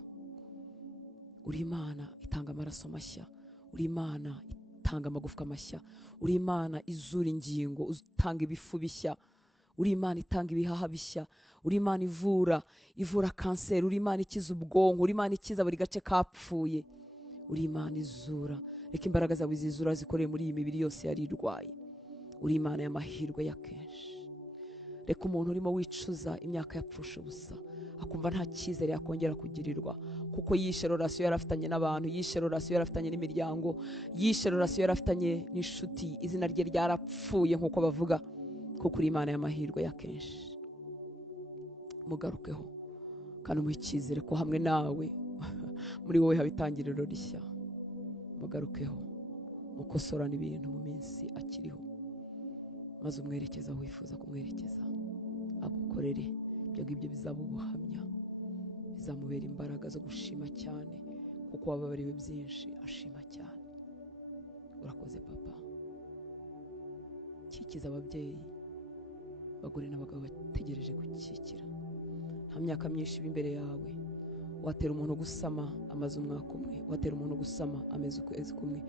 Uri Imana itanga amaraso mashya, uri Imana itanga amagufwa mashya, uri Imana izura ingingo, utanga ibifu bishya, uri Imana itanga ibihaha bishya, uri Imana ivura kanseri, uri Imana ikiza ubwonko, uri Imana ikiza buri gace kapfuye, uri Imana izura. Reka imbaraga zawe zizura zikoreye muri iyi mibiri yose yari irwaye. Uri Imana y'amahirwe ya kenshi. Reka umuntu urimo wicuza imyaka yapfusha ubusa akumva nta cyizere yakongera kugirirwa, kuko yishe relation yarafitanye n'abantu, yishe relation yarafitanye n'imiryango, yishe relation yarafitanye n'inshuti, izina rye ryarapfuye nk'uko bavuga, kuko uri Imana y'amahirwe ya kenshi. Mugarukeho kandi umuhe icyizere ko hamwe nawe muri wowe haba itangiriro rishya. Mugarukeho, mukosorane ibintu mu minsi akiriho, maze umwerekeza aho wifuza kumwerekeza, agukorere. Ibyo ngibyo bizaba ubuhamya, bizamubera imbaraga zo gushima cyane, kuko wababariwe byinshi ashima cyane. Urakoze Papa. Kikiza ababyeyi, abagore n'abagabo bategereje gukikira. Nta myaka myinshi iba imbere yawe. Watera umuntu gusama amaze umwaka umwe, watera umuntu gusama amezi ukwezi kumwe,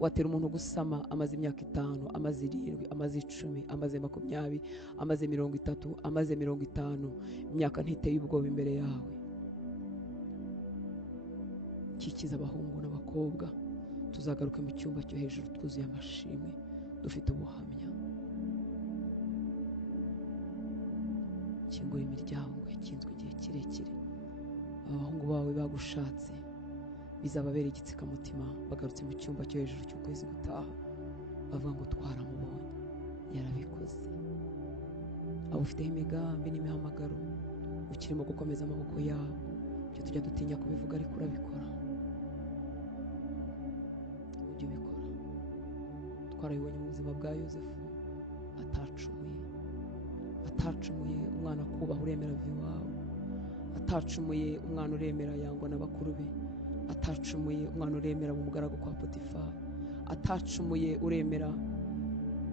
watera umuntu gusama amaze imyaka 5, amaze 7, amaze 10, amaze 20, amaze 30, amaze 50, imyaka ntiteye ubwoba imbere yawe. Kikiza abahungu n'abakobwa, tuzagaruke mu cyumba cyo hejuru twuzuye amashimwe, dufite ubuhamya. Kingura imiryango yakinzwe igihe kirekire. Abahungu bawe bagushatse bizababera igitsikamutima, bagarutse mu cyumba cyo hejuru cy'ukwezi gutaha bavuga ngo twaramubonye, yarabikoze. Abo ufiteho imigambi n'imihamagaro ukirimo gukomeza amaboko yabo, ibyo tujya dutinya kubivuga ariko urabikora. Ujye ubikora. Twarabibonye mu buzima bwa Yosefu, atacumuye umwana kubaha uremera viwawe, atacumuye umwana uremera yangwa n'abakuru be, atacumuye umwana uremera mu mugaragu kwa Potifari, atacumuye uremera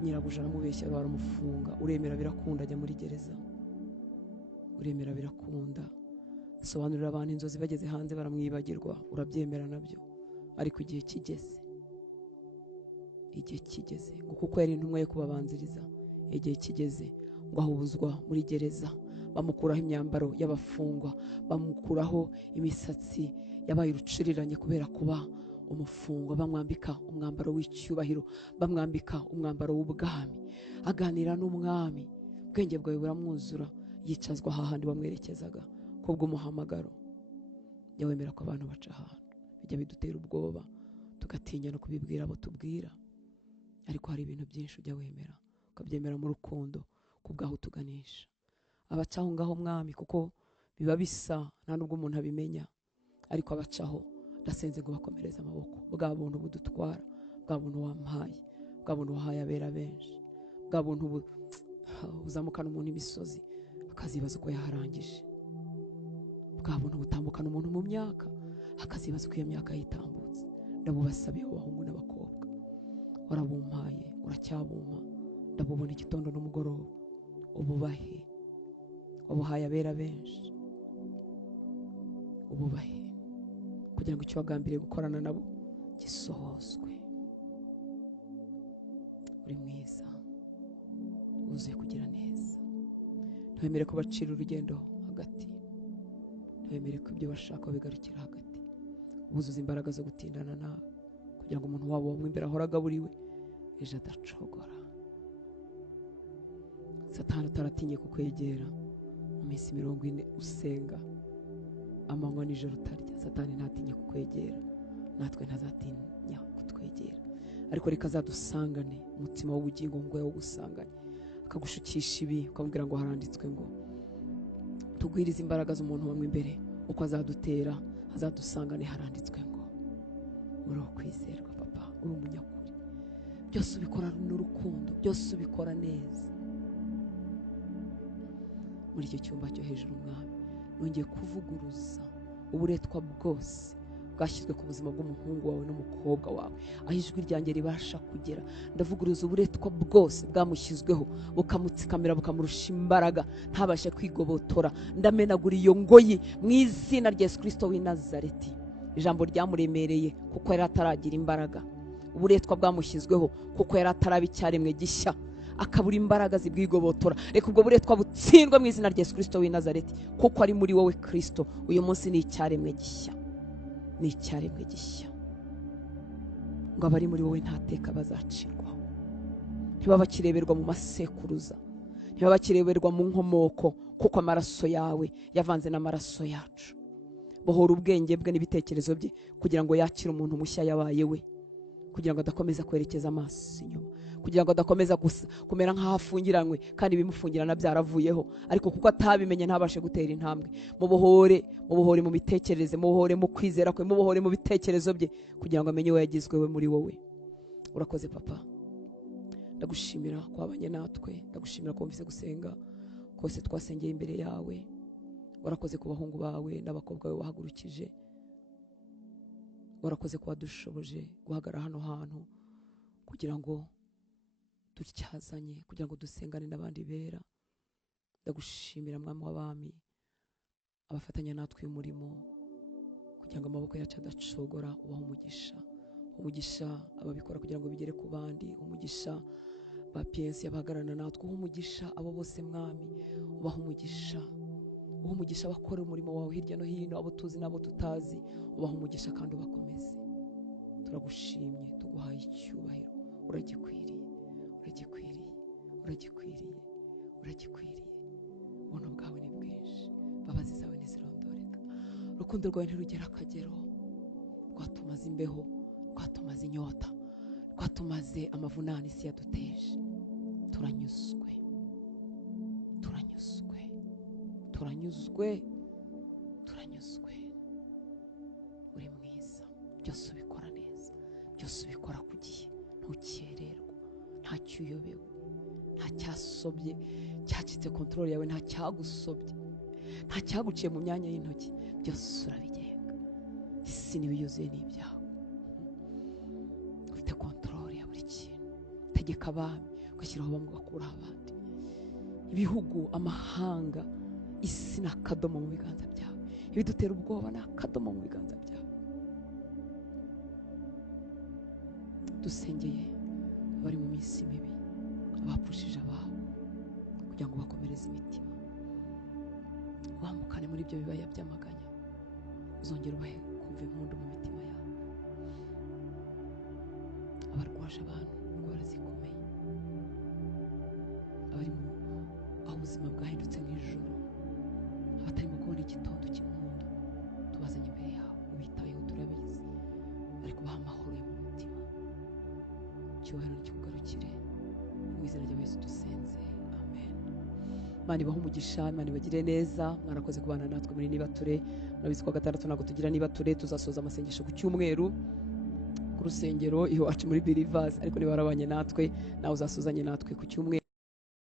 nyirabuja aramubeshya baramufunga, uremera birakunda ajya muri gereza, uremera birakunda asobanurira abantu inzozi bageze hanze baramwibagirwa, urabyemera nabyo. Ariko igihe kigeze ngo kuko yari intumwa yo kubabanziriza, igihe kigeze ngo ahubuzwa muri gereza, bamukuraho imyambaro y'abafungwa, bamukuraho imisatsi yabaye uruciriranye kubera kuba umufungwa, bamwambika umwambaro w'icyubahiro, bamwambika umwambaro w'ubwami, aganira n'umwami, ubwenge bwawe buramwuzura, yicazwa hahandi bamwerekezaga kubw'umuhamagaro. Yawemera ko abantu baca ahantu bijya bidutera ubwoba, tugatinya no kubibwira abo tubwira, ariko hari ibintu byinshi ujya wemera ukabyemera mu rukundo kubwaho tuganisha. Abacaho ngaho mwami, kuko biba bisa nta nubwo umuntu abimenya, ariko abacaho ndasenze ngo bakomereze amaboko. Bwa buntu budutwara, bwa buntu wampaye, bwa buntu wahaye abera benshi, bwa buntu uzamukana umuntu imisozi akazibaza uko yaharangije, bwa buntu butambukana umuntu mu myaka akazibaza uko iyo myaka yitambutse. Ndabubasabiye abahungu n'abakobwa, warabumpaye, uracyabumpa, ndabubona igitondo n'umugoroba. Ububahe, wabuhaye abera benshi, ububahe kugira ngo icyo wagambiriye gukorana nabo gisohozwe. Uri mwiza, wuzuye kugira neza. Ntiwemere ko bacira urugendo hagati, ntiwemere ko ibyo bashaka bigarukira hagati. Ubuzuza imbaraga zo gutindana nawe kugira ngo umuntu wabo wamwe imbere ahora agaburiwe, ejo adacogora. Satani utaratinye kukwegera mu minsi 40 usenga amanywa nijoro utarya, Satani ntatinye kukwegera, natwe ntazatinya kutwegera. Ariko reka azadusangane umutima w'ubugingo ngo wo gusanganya, akagushukisha ibi ukamubwira ngo haranditswe ngo tugwirize imbaraga z'umuntu wamwe imbere, uko azadutera azadusangane haranditswe ngo uri kwizerwa papa, uri umunyakuri, byose ubikora n'urukundo, byose ubikora neza. Muri icyo cyumba cyo hejuru mwami, nongeye kuvuguruza uburetwa bwose bwashyizwe ku buzima bw'umuhungu wawe n'umukobwa wawe, aho ijwi ryanjye ribasha kugera. Ndavuguruza uburetwa bwose bwamushyizweho bukamutsikamira bukamurusha imbaraga, ntabashe kwigobotora. Ndamenagura iyo ngoyi mu izina rya Yesu Kristo w'i Nazareti. Ijambo ryamuremereye kuko yari ataragira imbaraga, uburetwa bwamushyizweho kuko yari ataraba icyaremwe gishya, akabura imbaraga zibwigobotora. Reka ubwo buretwa butsindwe mu izina rya Yesu Kristo w'i Nazareti, kuko ari muri wowe Kristo uyu munsi ni icyaremwe gishya, ni icyaremwe gishya. Ngo abari muri wowe ntateka bazacirwaho, ntibaba bakireberwa mu masekuruza, ntibaba bakireberwa mu nkomoko, kuko amaraso yawe yavanze n'amaraso yacu. Bohora ubwenge bwe n'ibitekerezo bye kugira ngo yakire umuntu mushya yabaye we, kugira ngo adakomeza kwerekeza amaso inyuma, kugira ngo adakomeza kumera nk'aho afungiranywe kandi ibimufungirana byaravuyeho, ariko kuko atabimenye ntabashe gutera intambwe. Mubohore mu bitekereze, mubohore mu kwizera kwe, mubohore mu bitekerezo bye kugira ngo amenye we yagizwe we muri wowe. Urakoze papa, ndagushimira ko wabanye natwe, ndagushimira ko wumvise gusenga kose twasengeye imbere yawe. Warakoze ku bahungu bawe n'abakobwa bawe wahagurukije, warakoze ko wadushoboje guhagarara hano hantu kugira ngo dutyazanye, kugira ngo dusengane n'abandi bera. Ndagushimira mwami w'abami, abafatanya natwe umurimo kugira ngo amaboko yacu adacogora. Ubaho umugisha, umugisha ababikora kugira ngo bigere ku bandi, umugisha ba PNC abahagararana natwe, umugisha abo bose mwami, ubaha umugisha, uha umugisha abakora umurimo wawe hirya no hino, abo tuzi n'abo tutazi, ubaha umugisha kandi ubakomeze. Turagushimye, tuguhaye icyubahiro, uragikwiriye, uragikwiriye, uragikwiriye, uragikwiriye. Ubuntu bwawe ni bwinshi, imbabazi zawe ntizirondoreka, urukundo rwawe ntirugera akagero, rwatumaze imbeho, rwatumaze inyota, rwatumaze amavunane isi yaduteje. Turanyuzwe, turanyuzwe, turanyuzwe, turanyuzwe. Uri mwiza, byose ubikora neza, byose ubikora ku gihe, ntukererwa, ntacyo uyobewe, nta cyasobye cyacitse kontrole yawe, nta cyagusobye, nta cyaguciye mu myanya y'intoki, byose urabigenga. Isi n'ibiyuzuye n'ibyawe, ufite kontrole ya buri kintu. Tegeka abami, ugashyiraho bamwe ugakuraho abandi, ibihugu, amahanga, isi ni akadomo mu biganza byawe, ibidutera ubwoba ni akadomo mu biganza byawe. Dusengeye abari mu minsi mibi, abapfushije ababo, kugira ngo bakomereze imitima, bambukane muri ibyo bibaya by'amaganya, uzongera ubahe kumva impundu mu mitima yabo. Abarwaje abantu indwara zikomeye, abari mu aho ubuzima bwahindutse nk'ijoro, abatarimo kubona igitondo cy'impundu, tubazanye imbere yawe, ubitayeho turabizi, ariko baha amahoro yo mu mutima. Icyubahiro nikikugarukire, mu izina rya Yesu dusenze, amen. Imana ibahe umugisha, Imana ibagire neza. Mwarakoze kubana natwe muri Nibature. Murabizi ko gatandatu ntabwo tugira Nibature, tuzasoza amasengesho ku cyumweru ku rusengero iwacu muri Believers, ariko niba warabanye natwe nawe uzasozanye natwe ku cyumweru.